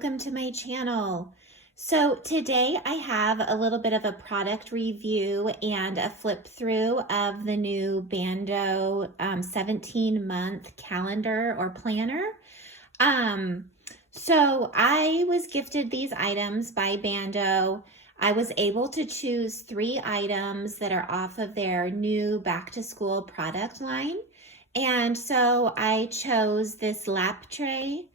welcome to my channel. So today I have a little bit of a product review and a flip through of the new ban.do 17-month calendar or planner. So I was gifted these items by ban.do. I was able to choose 3 items that are off of their new back to school product line. And so I chose this lap tray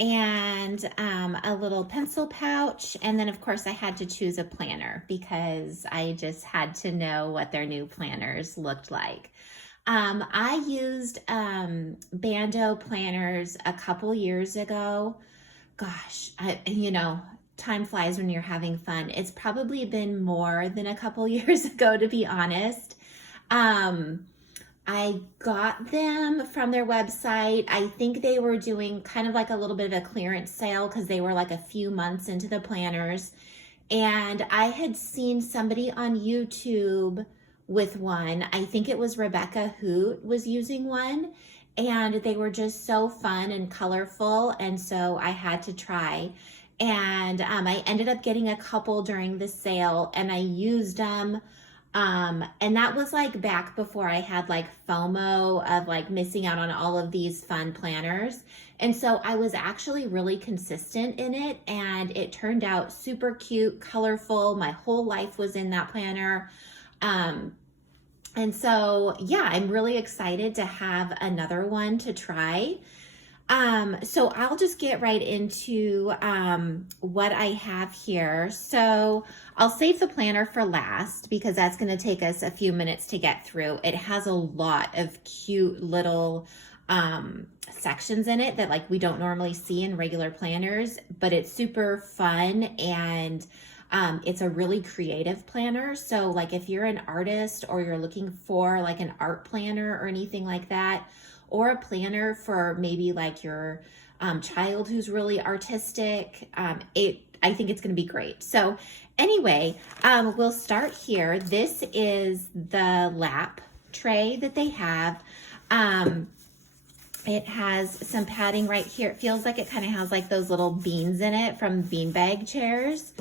and a little pencil pouch. And then of course I had to choose a planner because I just had to know what their new planners looked like. I used ban.do planners a couple years ago. Gosh, time flies when you're having fun. It's probably been more than a couple years ago, to be honest. I got them from their website. I think they were doing kind of like a little bit of a clearance sale because they were like a few months into the planners. And I had seen somebody on YouTube with one. I think it was Rebecca Hoot was using one. And they were just so fun and colorful. And so I had to try. And I ended up getting a couple during the sale and I used them. And that was like back before I had like FOMO of like missing out on all of these fun planners. And so I was actually really consistent in it and it turned out super cute, colorful. My whole life was in that planner. And so, yeah, I'm really excited to have another one to try. So I'll just get right into what I have here. So I'll save the planner for last because that's going to take us a few minutes to get through. It has a lot of cute little sections in it that like we don't normally see in regular planners, but it's super fun and it's a really creative planner. So like if you're an artist or you're looking for like an art planner or anything like that, or a planner for maybe like your child who's really artistic, I think it's going to be great. So anyway, we'll start here. This is the lap tray that they have. It has some padding right here. It feels like it kind of has like those little beans in it from beanbag chairs.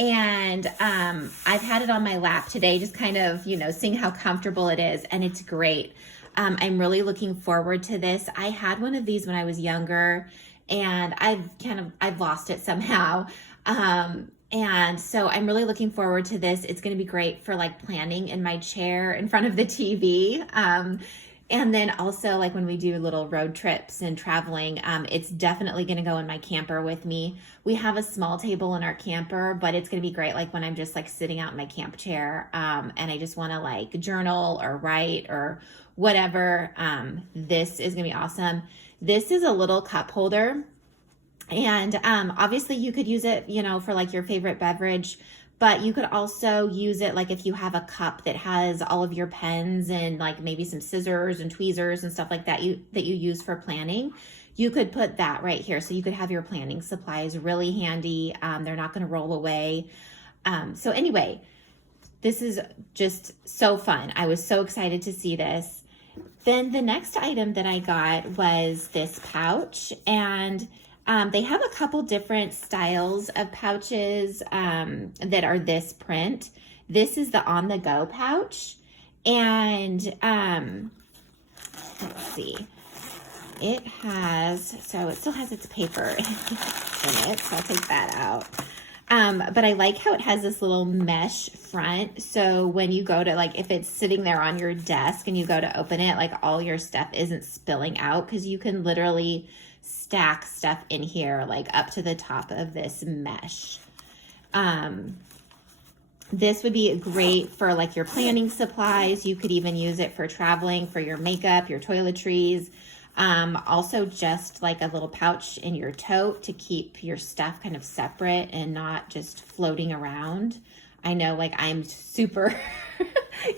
And I've had it on my lap today, just kind of, seeing how comfortable it is, and it's great. I'm really looking forward to this. I had one of these when I was younger and I've lost it somehow. And so I'm really looking forward to this. It's going to be great for like planning in my chair in front of the TV. And then also like when we do little road trips and traveling, it's definitely going to go in my camper with me. We have a small table in our camper, but it's going to be great like when I'm just like sitting out in my camp chair and I just want to like journal or write or whatever. This is going to be awesome. This is a little cup holder. And obviously you could use it, for like your favorite beverage, but you could also use it like if you have a cup that has all of your pens and like maybe some scissors and tweezers and stuff like that you use for planning. You could put that right here. So you could have your planning supplies really handy. They're not going to roll away. So anyway, this is just so fun. I was so excited to see this. Then the next item that I got was this pouch, and they have a couple different styles of pouches that are this print. This is the on-the-go pouch, and let's see. It still has its paper in it, so I'll take that out. But I like how it has this little mesh front. So when you go to like, if it's sitting there on your desk and you go to open it, like all your stuff isn't spilling out because you can literally stack stuff in here, like up to the top of this mesh. This would be great for like your planning supplies. You could even use it for traveling, for your makeup, your toiletries. Also just like a little pouch in your tote to keep your stuff kind of separate and not just floating around. I know like I'm super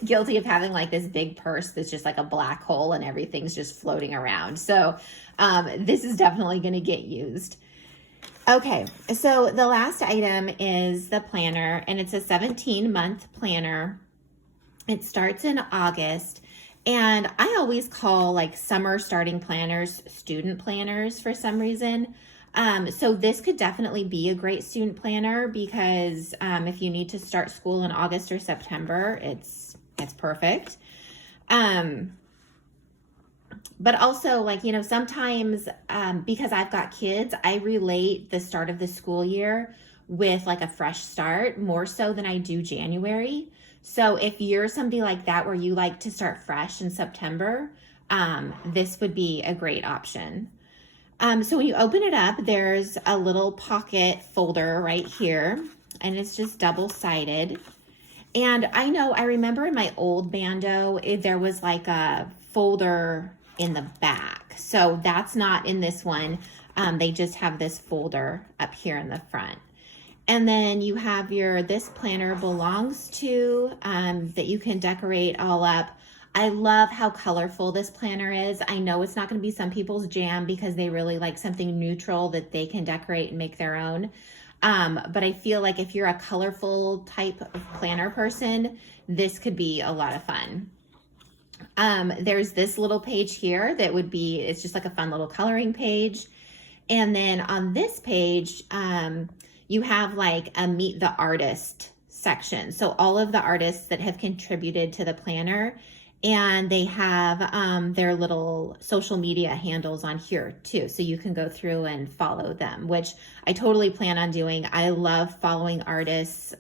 guilty of having like this big purse that's just like a black hole and everything's just floating around. So this is definitely going to get used. Okay, so the last item is the planner, and it's a 17-month planner. It starts in August. And I always call like summer starting planners student planners for some reason. So this could definitely be a great student planner because if you need to start school in August or September, it's perfect. But also, like, you know, sometimes because I've got kids, I relate the start of the school year with like a fresh start more so than I do January. So if you're somebody like that where you like to start fresh in September, this would be a great option. So when you open it up, there's a little pocket folder right here, and it's just double-sided. And I remember in my old ban.do, there was like a folder in the back. So that's not in this one. They just have this folder up here in the front. And then you have this planner belongs to, that you can decorate all up. I love how colorful this planner is. I know it's not going to be some people's jam because they really like something neutral that they can decorate and make their own. But I feel like if you're a colorful type of planner person, this could be a lot of fun. There's this little page here that it's just like a fun little coloring page. And then on this page, you have like a meet the artist section. So all of the artists that have contributed to the planner, and they have their little social media handles on here too. So you can go through and follow them, which I totally plan on doing. I love following artists.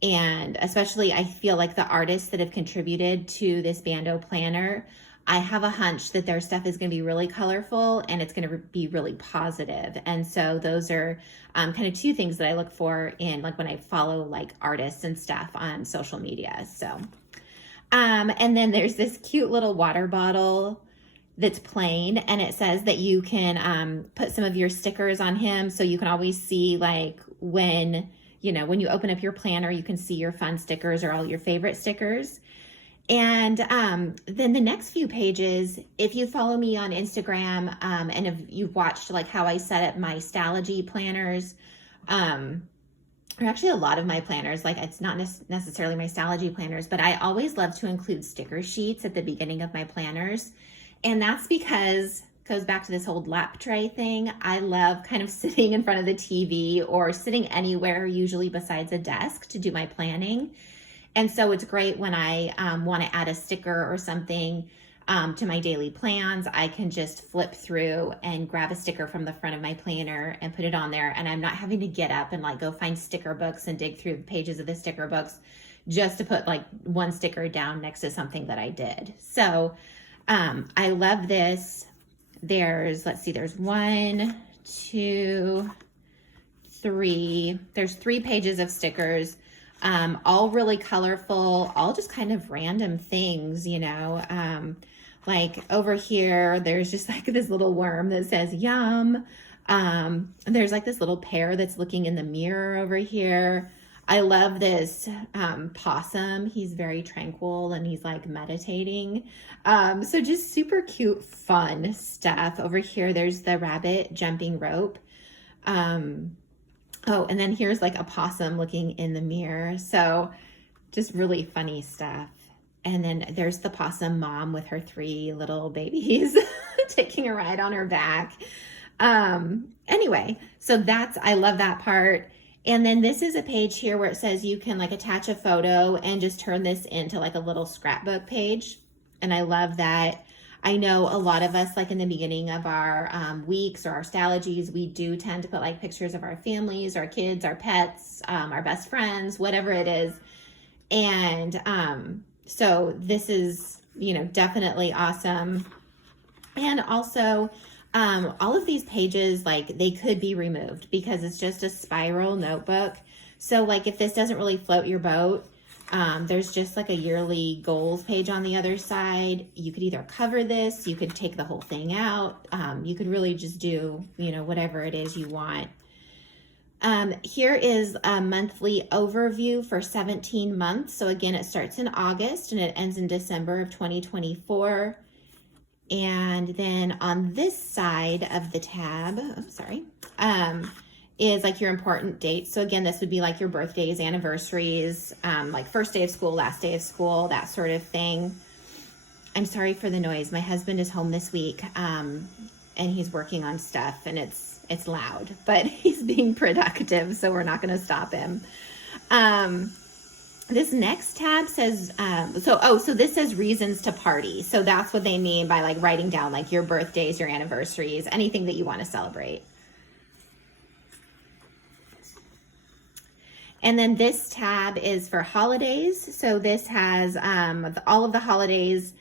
And especially I feel like the artists that have contributed to this ban.do planner, I have a hunch that their stuff is going to be really colorful and it's going to be really positive. And so those are kind of two things that I look for in like when I follow like artists and stuff on social media. So and then there's this cute little water bottle that's plain, and it says that you can put some of your stickers on him, so you can always see like when you open up your planner, you can see your fun stickers or all your favorite stickers. And then the next few pages, if you follow me on Instagram and if you've watched like how I set up my Stylogy planners, or actually a lot of my planners, like it's not necessarily my Stylogy planners, but I always love to include sticker sheets at the beginning of my planners. And that's because it goes back to this old lap tray thing. I love kind of sitting in front of the TV or sitting anywhere, usually besides a desk, to do my planning. And so it's great when I want to add a sticker or something to my daily plans. I can just flip through and grab a sticker from the front of my planner and put it on there. And I'm not having to get up and like go find sticker books and dig through the pages of the sticker books just to put like one sticker down next to something that I did. So I love this. There's 1, 2, 3. There's 3 pages of stickers. All really colorful, all just kind of random things, like over here, there's just like this little worm that says yum. There's like this little pear that's looking in the mirror over here. I love this possum. He's very tranquil and he's like meditating. So just super cute, fun stuff. Over here, there's the rabbit jumping rope. Oh, and then here's like a possum looking in the mirror. So just really funny stuff. And then there's the possum mom with her 3 little babies taking a ride on her back. Anyway, so I love that part. And then this is a page here where it says you can like attach a photo and just turn this into like a little scrapbook page. And I love that. I know a lot of us, like in the beginning of our weeks or our Stylogies, we do tend to put like pictures of our families, our kids, our pets, our best friends, whatever it is. And so this is, definitely awesome. And also all of these pages, like they could be removed because it's just a spiral notebook. So like if this doesn't really float your boat, there's just like a yearly goals page on the other side. You could either cover this, you could take the whole thing out. You could really just do, whatever it is you want. Here is a monthly overview for 17 months. So again, it starts in August and it ends in December of 2024. And then on this side of the tab, is like your important dates. So again, this would be like your birthdays, anniversaries, like first day of school, last day of school, that sort of thing. I'm sorry for the noise. My husband is home this week, and he's working on stuff, and it's it's loud, but he's being productive, so we're not going to stop him. This next tab says, so this says reasons to party. So that's what they mean by like writing down like your birthdays, your anniversaries, anything that you want to celebrate. And then this tab is for holidays. So this has all of the holidays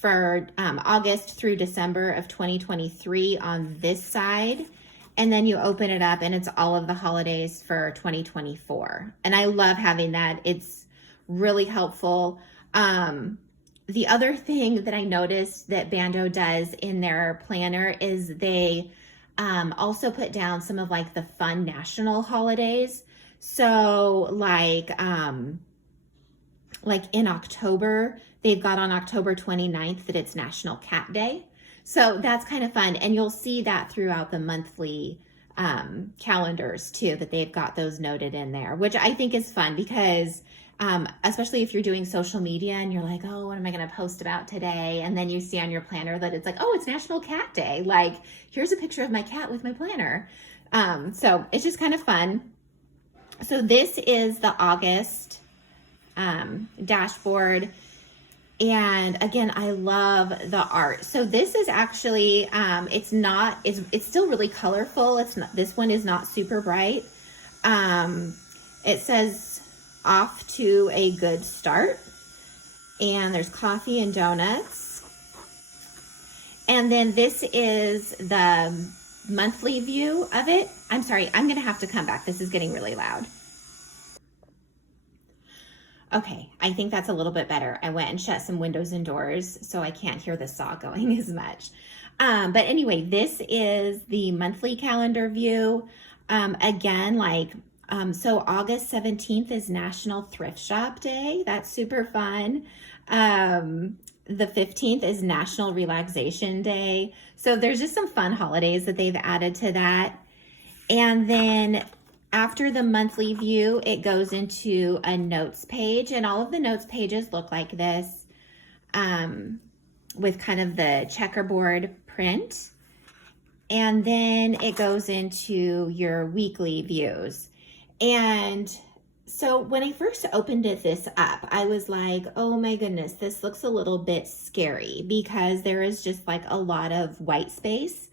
for August through December of 2023 on this side. And then you open it up and it's all of the holidays for 2024. And I love having that. It's really helpful. The other thing that I noticed that ban.do does in their planner is they also put down some of like the fun national holidays. So like in October, they've got on October 29th that it's National Cat Day. So that's kind of fun. And you'll see that throughout the monthly calendars too, that they've got those noted in there, which I think is fun because especially if you're doing social media and you're like, oh, what am I going to post about today? And then you see on your planner that it's like, oh, it's National Cat Day. Like, here's a picture of my cat with my planner. So it's just kind of fun. So this is the August dashboard. And again, I love the art. So this is actually, it's still really colorful. It's not, this one is not super bright. It says off to a good start. And there's coffee and donuts. And then this is the monthly view of it. I'm sorry, I'm gonna have to come back. This is getting really loud. Okay, I think that's a little bit better. I went and shut some windows and doors so I can't hear the saw going as much. But anyway, this is the monthly calendar view. Again, so August 17th is National Thrift Shop Day. That's super fun. The 15th is National Relaxation Day. So there's just some fun holidays that they've added to that. And then after the monthly view, it goes into a notes page, and all of the notes pages look like this with kind of the checkerboard print. And then it goes into your weekly views. And so when I first opened this up, I was like, oh my goodness, this looks a little bit scary because there is just like a lot of white space.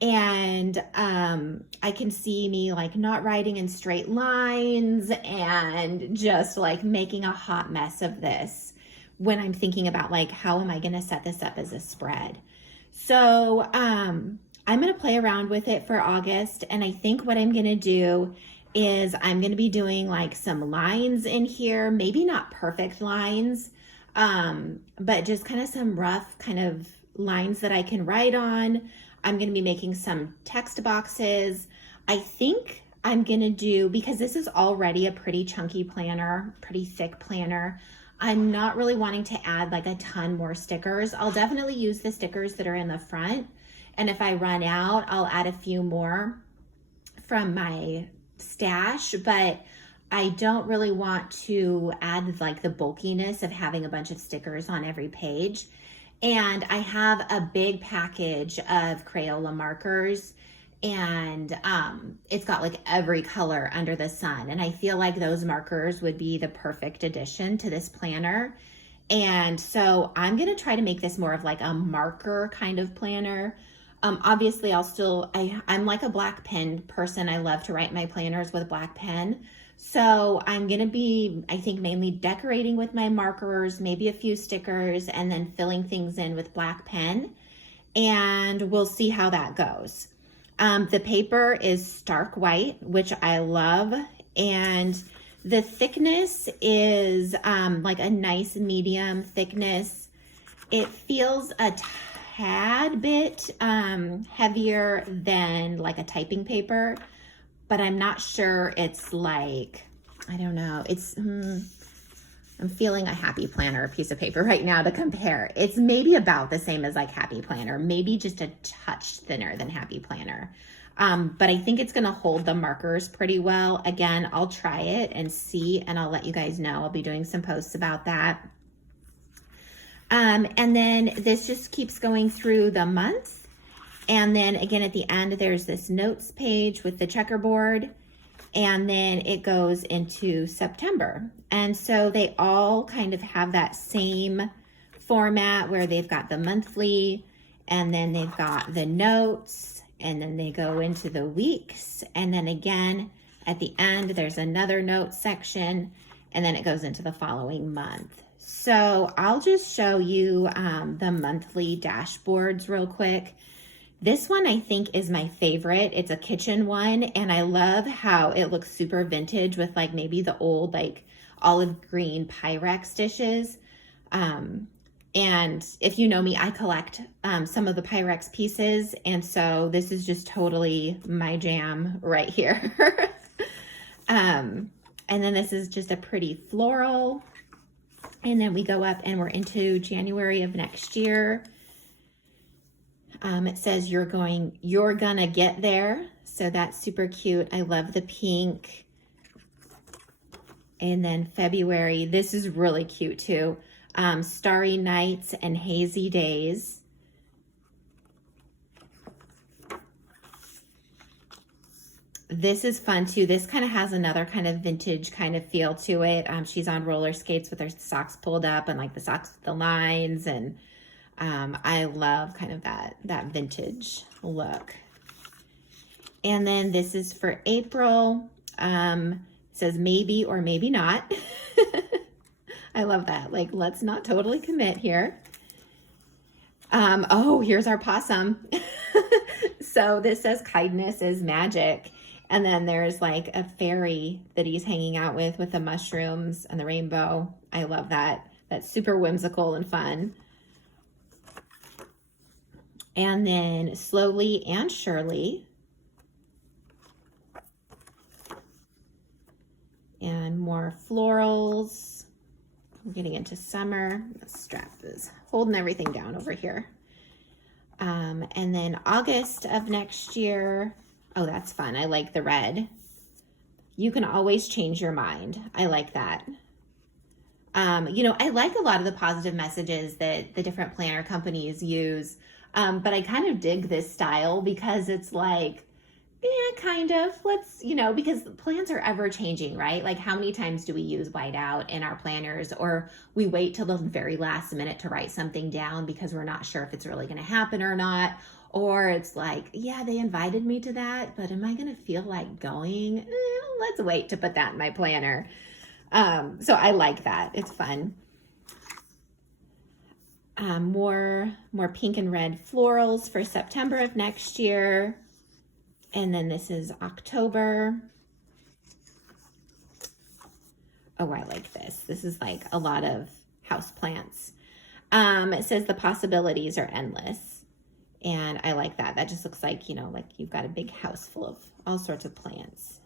And I can see me like not writing in straight lines and just like making a hot mess of this when I'm thinking about like, how am I going to set this up as a spread? So I'm going to play around with it for August. And I think what I'm going to do is I'm going to be doing like some lines in here, maybe not perfect lines, but just kind of some rough kind of lines that I can write on. I'm going to be making some text boxes. I think I'm going to do, because this is already a pretty chunky planner, pretty thick planner, I'm not really wanting to add like a ton more stickers. I'll definitely use the stickers that are in the front. And if I run out, I'll add a few more from my stash, but I don't really want to add like the bulkiness of having a bunch of stickers on every page. And I have a big package of Crayola markers, and it's got like every color under the sun. And I feel like those markers would be the perfect addition to this planner. And so I'm gonna try to make this more of like a marker kind of planner. Obviously I'm like a black pen person. I love to write my planners with black pen. So I'm going to be, I think, mainly decorating with my markers, maybe a few stickers, and then filling things in with black pen. And we'll see how that goes. The paper is stark white, which I love. And the thickness is like a nice medium thickness. It feels a tad bit heavier than like a typing paper, but I'm not sure it's like, I don't know. It's, I'm feeling a Happy Planner piece of paper right now to compare. It's maybe about the same as like Happy Planner, maybe just a touch thinner than Happy Planner. But I think it's gonna hold the markers pretty well. Again, I'll try it and see, and I'll let you guys know. I'll be doing some posts about that. And then this just keeps going through the months. And then again, at the end, there's this notes page with the checkerboard. And then it goes into September. And so they all kind of have that same format where they've got the monthly, and then they've got the notes, and then they go into the weeks. And then again, at the end, there's another notes section, and then it goes into the following month. So I'll just show you the monthly dashboards real quick. This one I think is my favorite. It's a kitchen one, and I love how it looks super vintage with like maybe the old like olive green Pyrex dishes. And if you know me, I collect some of the Pyrex pieces, and so this is just totally my jam right here. And then this is just a pretty floral. And then we go up and we're into January of next year. It says you're gonna get there. So that's super cute. I love the pink. And then February, this is really cute too. Starry nights and hazy days. This is fun too. This kind of has another kind of vintage kind of feel to it. She's on roller skates with her socks pulled up and like the socks with the lines, and I love kind of that vintage look. And then this is for April. It says maybe or maybe not. I love that. Like, let's not totally commit here. Oh, here's our possum. So this says kindness is magic. And then there's like a fairy that he's hanging out with the mushrooms and the rainbow. I love that. That's super whimsical and fun. And then slowly and surely. And more florals. I'm getting into summer. The strap is holding everything down over here. And then August of next year. Oh, that's fun. I like the red. You can always change your mind. I like that. You know, I like a lot of the positive messages that the different planner companies use. But I kind of dig this style because it's like, yeah, kind of. Let's, you know, because plans are ever changing, right? Like how many times do we use whiteout in our planners, or we wait till the very last minute to write something down because we're not sure if it's really going to happen or not. Or it's like, yeah, they invited me to that, but am I going to feel like going? Let's wait to put that in my planner. So I like that. It's fun. More pink and red florals for September of next year. And then this is October. Oh, I like this. This is like a lot of house plants. It says the possibilities are endless. And I like that. That just looks like, you know, like you've got a big house full of all sorts of plants.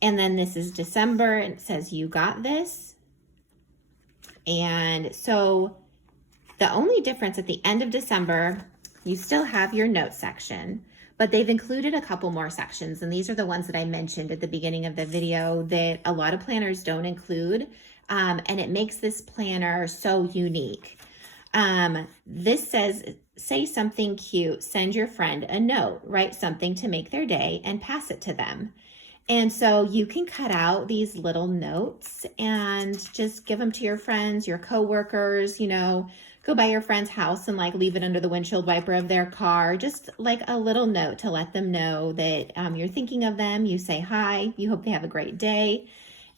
And then this is December, and it says you got this. And so the only difference at the end of December, you still have your notes section, but they've included a couple more sections. And these are the ones that I mentioned at the beginning of the video that a lot of planners don't include. And it makes this planner so unique. This says, say something cute, send your friend a note, write something to make their day and pass it to them. And so you can cut out these little notes and just give them to your friends, your coworkers, you know, go by your friend's house and like leave it under the windshield wiper of their car. Just like a little note to let them know that you're thinking of them. You say hi, you hope they have a great day.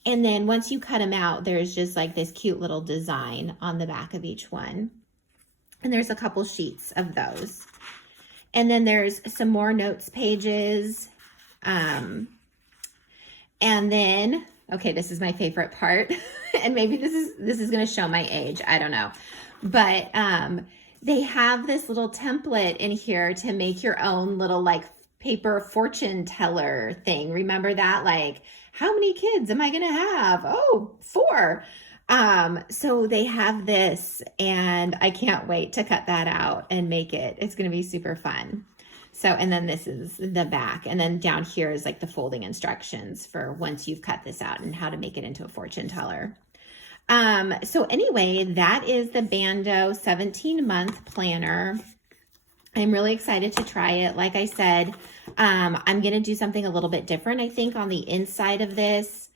And then once you cut them out, there's just like this cute little design on the back of each one. And there's a couple sheets of those. And then there's some more notes pages. And then, okay, this is my favorite part. And maybe this is going to show my age. I don't know. But they have this little template in here to make your own little like paper fortune teller thing. Remember that? Like, how many kids am I going to have? Oh, 4. So they have this, and I can't wait to cut that out and make it. It's going to be super fun. So, and then this is the back, and then down here is like the folding instructions for once you've cut this out and how to make it into a fortune teller. So anyway, that is the ban.do 17-month planner. I'm really excited to try it. Like I said, I'm going to do something a little bit different, I think, on the inside of this.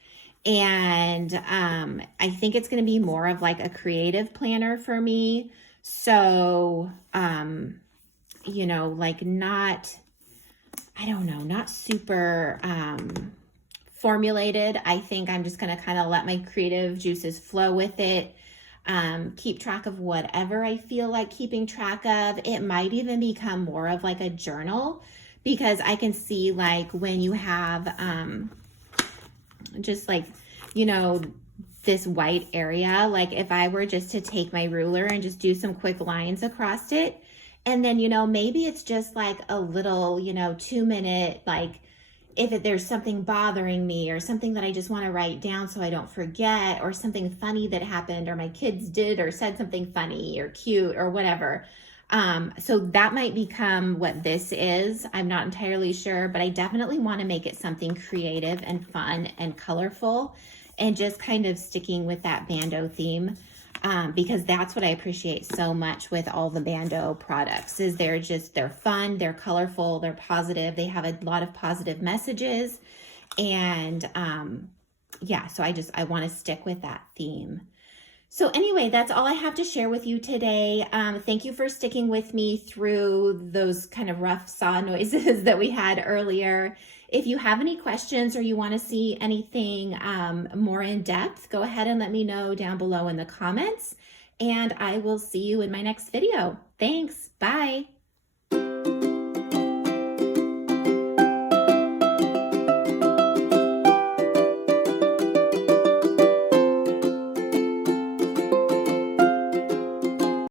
And I think it's going to be more of like a creative planner for me. So, you know, like not, I don't know, not super formulated. I think I'm just going to kind of let my creative juices flow with it. Keep track of whatever I feel like keeping track of. It might even become more of like a journal, because I can see like when you have just like, you know, this white area, like if I were just to take my ruler and just do some quick lines across it, and then, you know, maybe it's just like a little, you know, 2-minute, like if there's something bothering me or something that I just want to write down so I don't forget, or something funny that happened or my kids did or said something funny or cute or whatever. So that might become what this is. I'm not entirely sure, but I definitely want to make it something creative and fun and colorful, and just kind of sticking with that ban.do theme. Because that's what I appreciate so much with all the ban.do products, is they're fun, they're colorful, they're positive, they have a lot of positive messages. And yeah, so I want to stick with that theme. So anyway, that's all I have to share with you today. Thank you for sticking with me through those kind of rough saw noises that we had earlier. If you have any questions or you want to see anything more in depth, go ahead and let me know down below in the comments, and I will see you in my next video. Thanks. Bye.